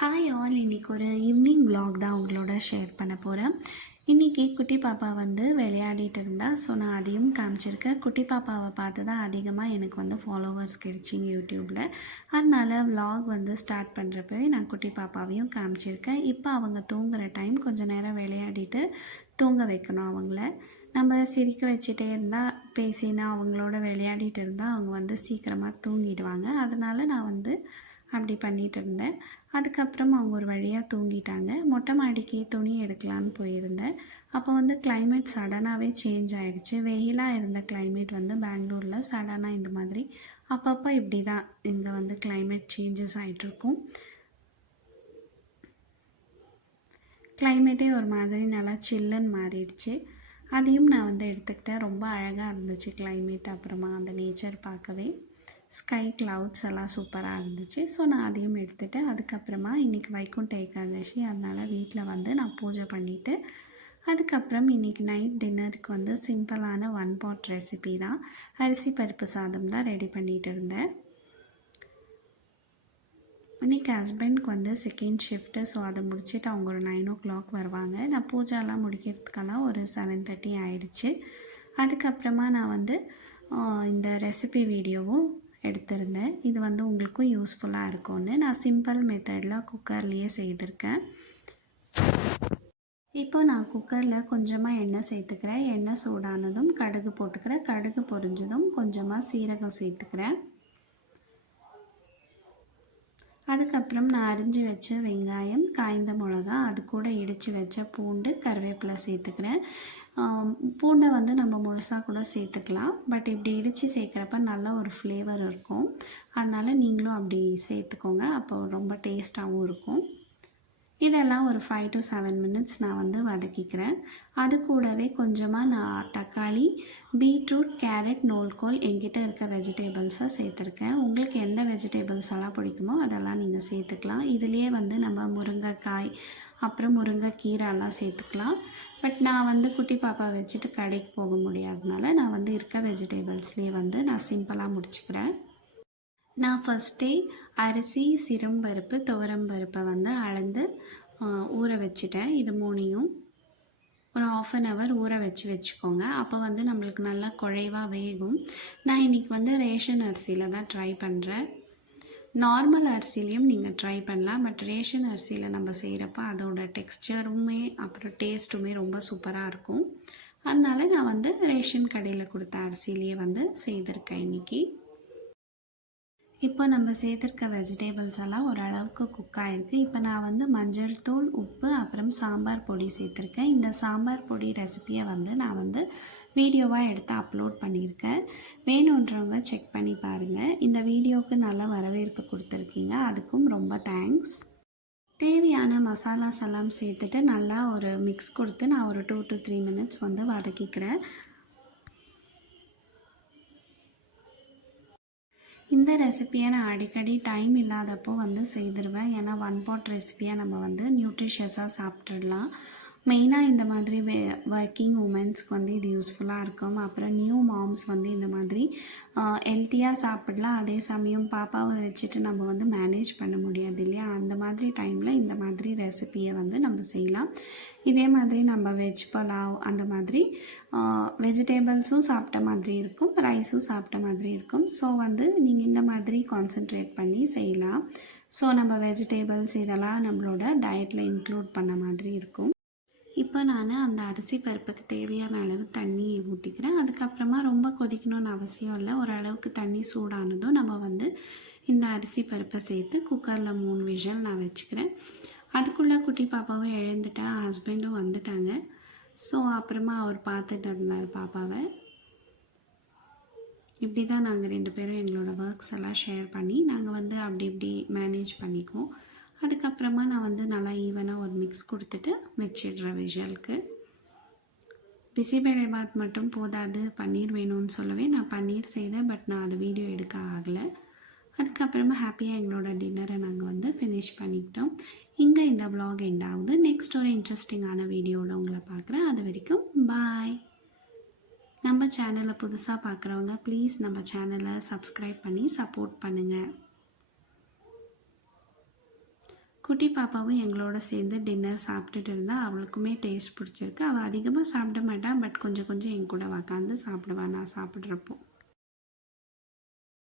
Hi all, இன்றைக்கி ஒரு evening vlog தான் உங்களோட ஷேர் பண்ண போகிறேன். இன்றைக்கி குட்டி பாப்பா வந்து விளையாடிட்டு இருந்தா. ஸோ நான் அதையும் காமிச்சிருக்கேன். குட்டி பாப்பாவை பார்த்து தான் அதிகமாக எனக்கு வந்து ஃபாலோவர்ஸ் கிடைச்சிங்க யூடியூப்பில். அதனால் vlog வந்து ஸ்டார்ட் பண்ணுறப்பவே நான் குட்டி பாப்பாவையும் காமிச்சிருக்கேன். இப்போ அவங்க தூங்குகிற டைம், கொஞ்சம் நேரம் விளையாடிட்டு தூங்க வைக்கணும் அவங்கள. நம்ம சிரிக்க வச்சுட்டே இருந்தால், பேசினா, அவங்களோட விளையாடிட்டு இருந்தால் அவங்க வந்து சீக்கிரமாக தூங்கிடுவாங்க. அதனால் நான் வந்து அப்படி பண்ணிகிட்டு இருந்தேன். அதுக்கப்புறம் அவங்க ஒரு வழியாக தூங்கிட்டாங்க. மொட்டை மாடிக்கு துணி எடுக்கலான்னு போயிருந்தேன். அப்போ வந்து கிளைமேட் சடனாகவே சேஞ்ச் ஆகிடுச்சு. வெயிலாக இருந்த கிளைமேட் வந்து பெங்களூரில் சடனாக இந்த மாதிரி அப்பப்போ இப்படி தான் இங்கே வந்து கிளைமேட் சேஞ்சஸ் ஆகிட்ருக்கும். கிளைமேட்டே ஒரு மாதிரி நல்லா சில்லுன்னு மாறிடுச்சு. அதையும் நான் வந்து எடுத்துக்கிட்டேன். ரொம்ப அழகாக இருந்துச்சு கிளைமேட். அப்புறமா அந்த நேச்சர் பார்க்கவே ஸ்கை க்ளவுட்ஸ் எல்லாம் சூப்பராக இருந்துச்சு. ஸோ நான் அதையும் எடுத்துகிட்டேன். அதுக்கப்புறமா இன்றைக்கி வைகுண்ட ஏகாதசி, அதனால் வீட்டில் வந்து நான் பூஜை பண்ணிவிட்டு அதுக்கப்புறம் இன்றைக்கி நைட் டின்னருக்கு வந்து சிம்பிளான ஒன் பாட் ரெசிபி தான். அரிசி பருப்பு சாதம் தான் ரெடி பண்ணிகிட்டு இருந்தேன். இன்றைக்கி ஹஸ்பண்டுக்கு வந்து செகண்ட் ஷிஃப்ட்டு. ஸோ அதை முடிச்சுட்டு அவங்க ஒரு 9 o'clock வருவாங்க. நான் பூஜாலாம் முடிக்கிறதுக்கெல்லாம் ஒரு 7:30 ஆகிடுச்சு. அதுக்கப்புறமா நான் வந்து இந்த ரெசிபி வீடியோவும் எடுத்திருந்தேன். இது வந்து உங்களுக்கும் யூஸ்ஃபுல்லாக இருக்கும்னு நான் சிம்பிள் மெத்தடில் குக்கர்லேயே செய்திருக்கேன். இப்போ நான் குக்கரில் கொஞ்சமாக எண்ணெய் சேர்த்துக்கிறேன். எண்ணெய் சூடானதும் கடுகு போட்டுக்கிறேன். கடுகு பொரிஞ்சதும் கொஞ்சமாக சீரகம் சேர்த்துக்கிறேன். அதுக்கப்புறம் நான் அரிஞ்சு வச்ச வெங்காயம், காய்ந்த மிளகா, அது கூட இடித்து வச்ச பூண்டு, கருவேப்பிலை சேர்த்துக்கிறேன். பூண்டை வந்து நம்ம முழுசாக கூட சேர்த்துக்கலாம். பட் இப்படி இடித்து சேர்க்குறப்ப நல்ல ஒரு ஃப்ளேவர் இருக்கும். அதனால் நீங்களும் அப்படி சேர்த்துக்கோங்க. அப்போ ரொம்ப டேஸ்ட்டாகவும் இருக்கும். இதெல்லாம் ஒரு 5 to 7 minutes நான் வந்து வதக்கிக்கிறேன். அது கூடவே கொஞ்சமாக நான் தக்காளி, பீட்ரூட், கேரட், நூல்கோல் என்கிட்ட இருக்க வெஜிடேபிள்ஸை சேர்த்துருக்கேன். உங்களுக்கு எந்த வெஜிடேபிள்ஸ் எல்லாம் பிடிக்குமோ அதெல்லாம் நீங்கள் சேர்த்துக்கலாம். இதுலேயே வந்து நம்ம முருங்கைக்காய், அப்புறம் முருங்கைக்கீரைலாம் சேர்த்துக்கலாம். பட் நான் வந்து குட்டி பாப்பா வச்சுட்டு கடைக்கு போக முடியாதனால நான் வந்து இருக்க வெஜிடேபிள்ஸ்லேயே வந்து நான் சிம்பிளாக முடிச்சுக்கிறேன். நான் ஃபஸ்ட்டே அரிசி, சிறும்பருப்பு, துவரம்பருப்பை வந்து அளந்து ஊற வச்சுட்டேன். இது 3யும் ஒரு 1/2 hour ஊற வச்சுக்கோங்க. அப்போ வந்து நம்மளுக்கு நல்லா குழைவாக வேகும். நான் இன்றைக்கி வந்து ரேஷன் அரிசியில் தான் ட்ரை பண்ணுறேன். நார்மல் அரிசிலையும் நீங்கள் ட்ரை பண்ணலாம். பட் ரேஷன் அரிசியில் நம்ம செய்கிறப்ப அதோட டெக்ஸ்சருமே அப்புறம் டேஸ்ட்டுமே ரொம்ப சூப்பராக இருக்கும். அதனால் நான் வந்து ரேஷன் கடையில் கொடுத்த அரிசிலேயே வந்து செய்திருக்கேன் இன்றைக்கி. இப்போ நம்ம சேர்த்துருக்க வெஜிடேபிள்ஸ் எல்லாம் ஓரளவுக்கு குக் ஆகிருக்கு. இப்போ நான் வந்து மஞ்சள் தூள், உப்பு, அப்புறம் சாம்பார் பொடி சேர்த்துருக்கேன். இந்த சாம்பார் பொடி ரெசிப்பியை வந்து நான் வந்து வீடியோவாக எடுத்து அப்லோட் பண்ணியிருக்கேன். வேணுன்றவங்க செக் பண்ணி பாருங்கள். இந்த வீடியோவுக்கு நல்ல வரவேற்பு கொடுத்துருக்கீங்க, அதுக்கும் ரொம்ப தேங்க்ஸ். தேவையான மசாலாஸ் எல்லாம் சேர்த்துட்டு நல்லா ஒரு மிக்ஸ் கொடுத்து நான் ஒரு 2 to 3 minutes வந்து வதக்கிக்கிறேன். இந்த ரெசிப்பியை நான் அடிக்கடி டைம் இல்லாதப்போ வந்து செய்திருவேன். ஏன்னா ஒன் பாட் ரெசிப்பியாக நம்ம வந்து நியூட்ரிஷியஸாக சாப்பிட்றலாம். மெயினாக இந்த மாதிரி ஒர்க்கிங் உமன்ஸ்க்கு வந்து இது யூஸ்ஃபுல்லாக இருக்கும். அப்புறம் நியூ மாம்ஸ் வந்து இந்த மாதிரி ஹெல்த்தியாக சாப்பிடலாம். அதே சமயம் பாப்பாவை வச்சுட்டு நம்ம வந்து மேனேஜ் பண்ண முடியாது இல்லையா? அந்த மாதிரி டைமில் இந்த மாதிரி ரெசிப்பியை வந்து நம்ம செய்யலாம். இதே மாதிரி நம்ம வெஜ் பலாவ் அந்த மாதிரி வெஜிடேபிள்ஸும் சாப்பிட்ட மாதிரி இருக்கும், ரைஸும் சாப்பிட்ட மாதிரி இருக்கும். ஸோ வந்து நீங்கள் இந்த மாதிரி கான்சென்ட்ரேட் பண்ணி செய்யலாம். ஸோ நம்ம வெஜிடேபிள்ஸ் இதெல்லாம் நம்மளோட டயட்டில் இன்க்ளூட் பண்ண மாதிரி இருக்கும். இப்போ நான் அந்த அரிசி பருப்புக்கு தேவையான அளவு தண்ணி ஊற்றிக்கிறேன். அதுக்கப்புறமா ரொம்ப கொதிக்கணும்னு அவசியம் இல்லை. ஓரளவுக்கு தண்ணி சூடானதும் நம்ம வந்து இந்த அரிசி பருப்பை சேர்த்து குக்கரில் 3 விசில் நான் வச்சுக்கிறேன். அதுக்குள்ளே குட்டி பாப்பாவும் எழுந்துட்டா, ஹஸ்பண்டும் வந்துட்டாங்க. ஸோ அப்புறமா அவர் பார்த்துட்டு இருந்தார் பாப்பாவை. இப்படி தான் நாங்கள் 2 பேரும் எங்களோட ஒர்க்ஸ் எல்லாம் ஷேர் பண்ணி நாங்கள் வந்து அப்படி இப்படி மேனேஜ் பண்ணிக்குவோம். அதுக்கப்புறமா நான் வந்து நல்லா ஈவனாக ஒரு மிக்ஸ் கொடுத்துட்டு வச்சிடுறேன் விஜலுக்கு. பிசிபேளை பாத் மட்டும் போதாது, பன்னீர் வேணும்னு சொல்லவே நான் பன்னீர் செய்தேன். பட் நான் அதை வீடியோ எடுக்க ஆகலை. அதுக்கப்புறமா ஹாப்பியாக எங்களோட டின்னரை நாங்கள் வந்து ஃபினிஷ் பண்ணிக்கிட்டோம். இங்கே இந்த vlog எண்ட் ஆகுது. நெக்ஸ்ட் ஒரு இன்ட்ரெஸ்டிங்கான வீடியோவில் உங்களை பார்க்குறேன். அது வரைக்கும் பாய். நம்ம சேனலை புதுசாக பார்க்குறவங்க ப்ளீஸ் நம்ம சேனலை சப்ஸ்கிரைப் பண்ணி சப்போர்ட் பண்ணுங்கள். குட்டி பாப்பாவும் எங்களோட சேர்ந்து டின்னர் சாப்பிட்டுட்டு இருந்தா. அவளுக்குமே டேஸ்ட் பிடிச்சிருக்கு. அவள் அதிகமாக சாப்பிட மாட்டாள், பட் கொஞ்சம் கொஞ்சம் என் கூட உக்காந்து சாப்பிடுவா நான் சாப்பிட்றப்போ.